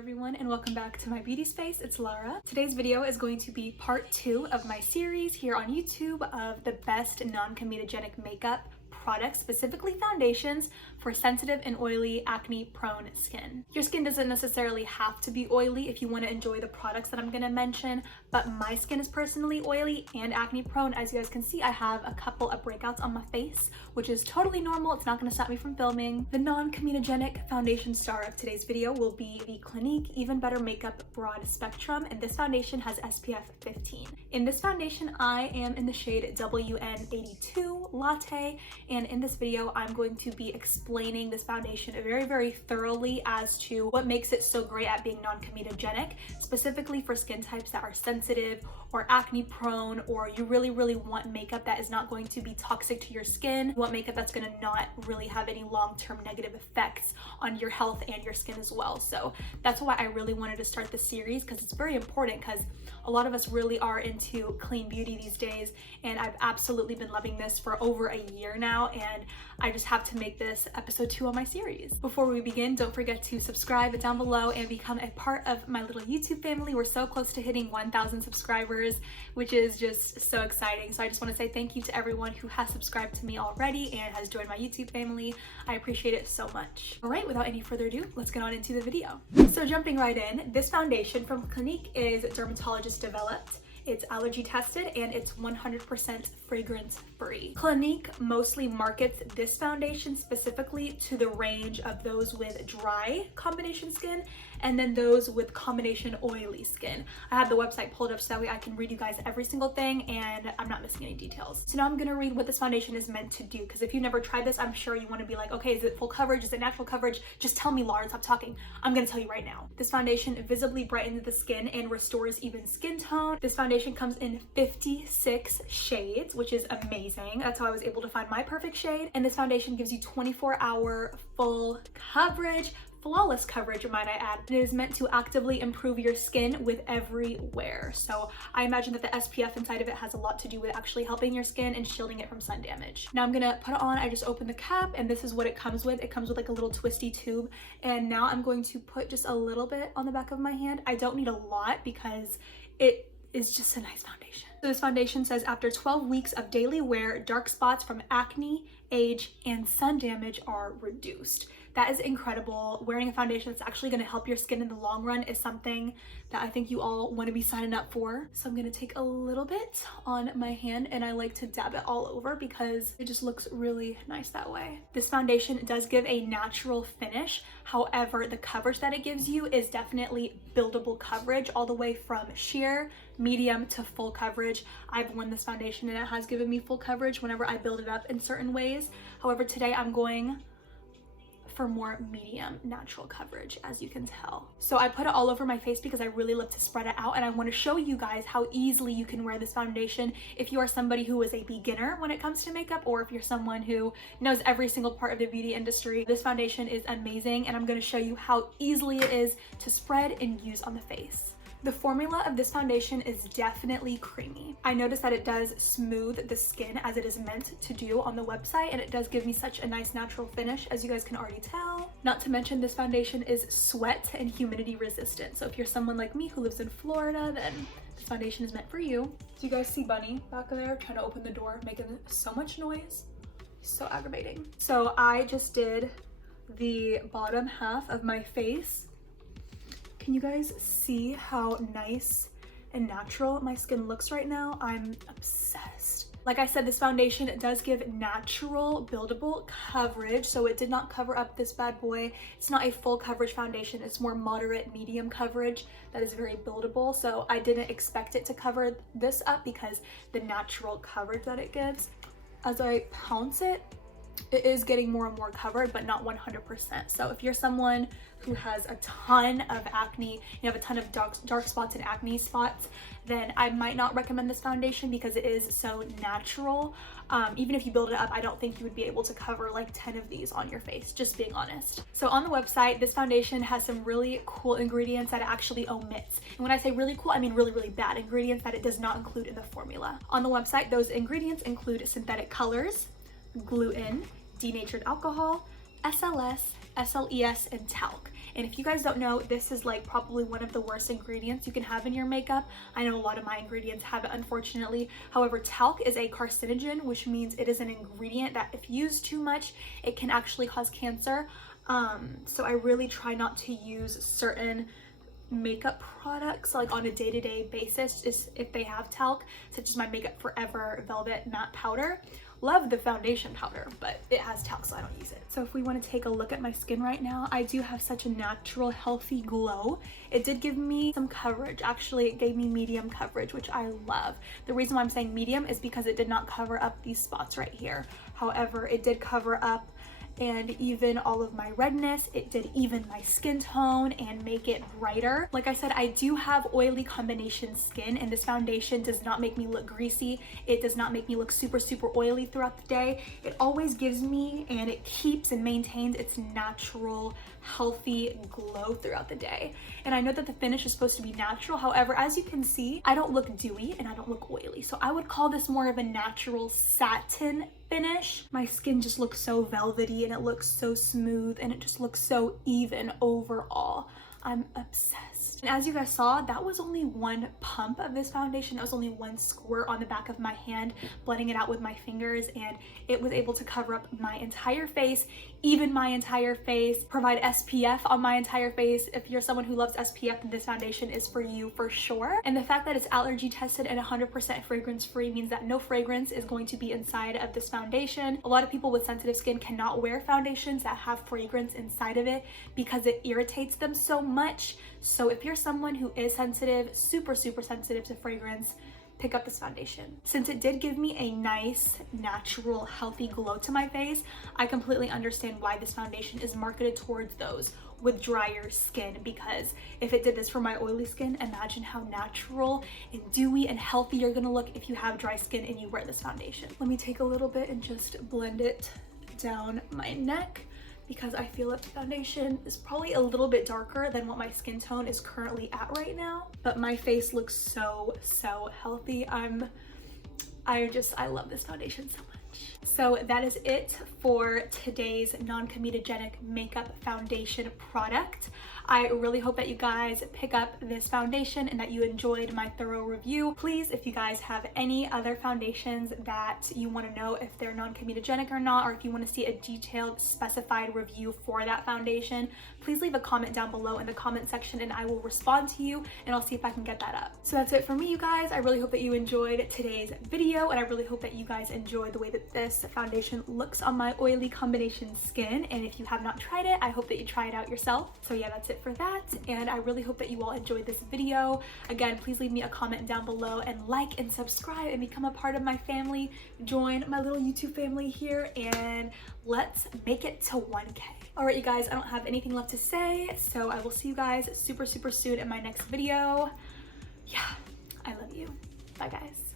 everyone, and welcome back to my beauty space. It's Lara. Today's video is going to be part 2 of my series here on YouTube of the best non-comedogenic makeup products, specifically foundations for sensitive and oily acne prone skin. Your skin doesn't necessarily have to be oily if you want to enjoy the products that I'm going to mention, but my skin is personally oily and acne prone. As you guys can see, I have a couple of breakouts on my face, which is totally normal. It's not going to stop me from filming. The non-comedogenic foundation star of today's video will be the Clinique Even Better Makeup Broad Spectrum, and this foundation has SPF 15. In this foundation, I am in the shade WN82 Latte, and in this video, I'm going to be explaining this foundation very thoroughly as to what makes it so great at being non-comedogenic, specifically for skin types that are sensitive or acne prone, or you really want makeup that is not going to be toxic to your skin. You want makeup that's going to not really have any long-term negative effects on your health and your skin as well. So that's why I really wanted to start this series, because it's very important, because a lot of us really are into clean beauty these days, and I've absolutely been loving this for over a year now, and I just have to make this episode 2 on my series. Before we begin, don't forget to subscribe down below and become a part of my little YouTube family. We're so close to hitting 1,000 subscribers, which is just so exciting. So I just want to say thank you to everyone who has subscribed to me already and has joined my YouTube family. I appreciate it so much. All right, without any further ado, let's get on into the video. So jumping right in, this foundation from Clinique is dermatologist developed. It's allergy tested and it's 100% fragrance free. Clinique mostly markets this foundation specifically to the range of those with dry combination skin and then those with combination oily skin. I have the website pulled up so that way I can read you guys every single thing and I'm not missing any details. So now I'm gonna read what this foundation is meant to do, because if you've never tried this, I'm sure you wanna be like, okay, is it full coverage? Is it natural coverage? Just tell me, Lara, stop talking. I'm gonna tell you right now. This foundation visibly brightens the skin and restores even skin tone. This foundation comes in 56 shades, which is amazing. That's how I was able to find my perfect shade. And this foundation gives you 24-hour full coverage, flawless coverage, might I add. It is meant to actively improve your skin with every wear. So I imagine that the SPF inside of it has a lot to do with actually helping your skin and shielding it from sun damage. Now I'm gonna put it on. I just opened the cap and this is what it comes with. It comes with like a little twisty tube. And now I'm going to put just a little bit on the back of my hand. I don't need a lot because it is just a nice foundation. So this foundation says, after 12 weeks of daily wear, dark spots from acne, age, and sun damage are reduced. That is incredible. Wearing a foundation that's actually going to help your skin in the long run is something that I think you all want to be signing up for. So I'm going to take a little bit on my hand and I like to dab it all over because it just looks really nice that way. This foundation does give a natural finish. However, the coverage that it gives you is definitely buildable coverage, all the way from sheer, medium to full coverage. I've worn this foundation and it has given me full coverage whenever I build it up in certain ways. However, today I'm going for more medium natural coverage, as you can tell. So I put it all over my face because I really love to spread it out, and I want to show you guys how easily you can wear this foundation if you are somebody who is a beginner when it comes to makeup, or if you're someone who knows every single part of the beauty industry. This foundation is amazing, and I'm going to show you how easily it is to spread and use on the face. The formula of this foundation is definitely creamy. I noticed that it does smooth the skin as it is meant to do on the website, and it does give me such a nice natural finish, as you guys can already tell. Not to mention, this foundation is sweat and humidity resistant. So if you're someone like me who lives in Florida, then this foundation is meant for you. Do you guys see Bunny back there trying to open the door, making so much noise? So aggravating. So I just did the bottom half of my face. Can you guys see how nice and natural my skin looks right now? I'm obsessed. Like I said, this foundation does give natural buildable coverage, so it did not cover up this bad boy. It's not a full coverage foundation. It's more moderate medium coverage that is very buildable. So I didn't expect it to cover this up because the natural coverage that it gives. As I pounce it, it is getting more and more covered, but not 100%. So if you're someone who has a ton of acne, you have a ton of dark spots and acne spots, then I might not recommend this foundation because it is so natural. Even if you build it up, I don't think you would be able to cover like 10 of these on your face, just being honest. So on the website, this foundation has some really cool ingredients that it actually omits. And when I say really cool, I mean really bad ingredients that it does not include in the formula. On the website, those ingredients include synthetic colors, gluten, denatured alcohol, SLS, SLES, and talc. And if you guys don't know, this is like probably one of the worst ingredients you can have in your makeup. I know a lot of my ingredients have it, unfortunately. However, talc is a carcinogen, which means it is an ingredient that if used too much, it can actually cause cancer. So I really try not to use certain makeup products like on a day-to-day basis, just if they have talc, such as my Makeup Forever Velvet Matte Powder. Love the foundation powder, but it has talc, so I don't use it. So if we want to take a look at my skin right now, I do have such a natural, healthy glow. It did give me some coverage. Actually, it gave me medium coverage, which I love. The reason why I'm saying medium is because it did not cover up these spots right here. However, it did cover up and even all of my redness. It did even my skin tone and make it brighter. Like I said, I do have oily combination skin, and this foundation does not make me look greasy. It does not make me look super oily throughout the day. It always gives me, and it keeps and maintains its natural, healthy glow throughout the day. And I know that the finish is supposed to be natural. However, as you can see, I don't look dewy and I don't look oily. So I would call this more of a natural satin finish. My skin just looks so velvety and it looks so smooth and it just looks so even overall. I'm obsessed. And as you guys saw, that was only one pump of this foundation. That was only one squirt on the back of my hand, blending it out with my fingers, and it was able to cover up my entire face, even my entire face, provide SPF on my entire face. If you're someone who loves SPF, then this foundation is for you for sure. And the fact that it's allergy tested and 100% fragrance free means that no fragrance is going to be inside of this foundation. A lot of people with sensitive skin cannot wear foundations that have fragrance inside of it because it irritates them so much. So if you're someone who is sensitive, super sensitive to fragrance, pick up this foundation. Since it did give me a nice, natural, healthy glow to my face, I completely understand why this foundation is marketed towards those with drier skin, because if it did this for my oily skin, imagine how natural and dewy and healthy you're gonna look if you have dry skin and you wear this foundation. Let me take a little bit and just blend it down my neck, because I feel that the foundation is probably a little bit darker than what my skin tone is currently at right now, but my face looks so healthy. I love this foundation so much. So that is it for today's non-comedogenic makeup foundation product. I really hope that you guys pick up this foundation and that you enjoyed my thorough review. Please, if you guys have any other foundations that you want to know if they're non-comedogenic or not, or if you want to see a detailed specified review for that foundation, please leave a comment down below in the comment section and I will respond to you and I'll see if I can get that up. So that's it for me, you guys. I really hope that you enjoyed today's video, and I really hope that you guys enjoyed the way that this foundation looks on my oily combination skin. And if you have not tried it, I hope that you try it out yourself. So yeah, that's it for that, and I really hope that you all enjoyed this video. Again, please leave me a comment down below and like and subscribe and become a part of my family. Join my little YouTube family here and let's make it to 1K. All right, you guys, I don't have anything left to say, so I will see you guys super soon in my next video. Yeah, I love you. Bye, guys.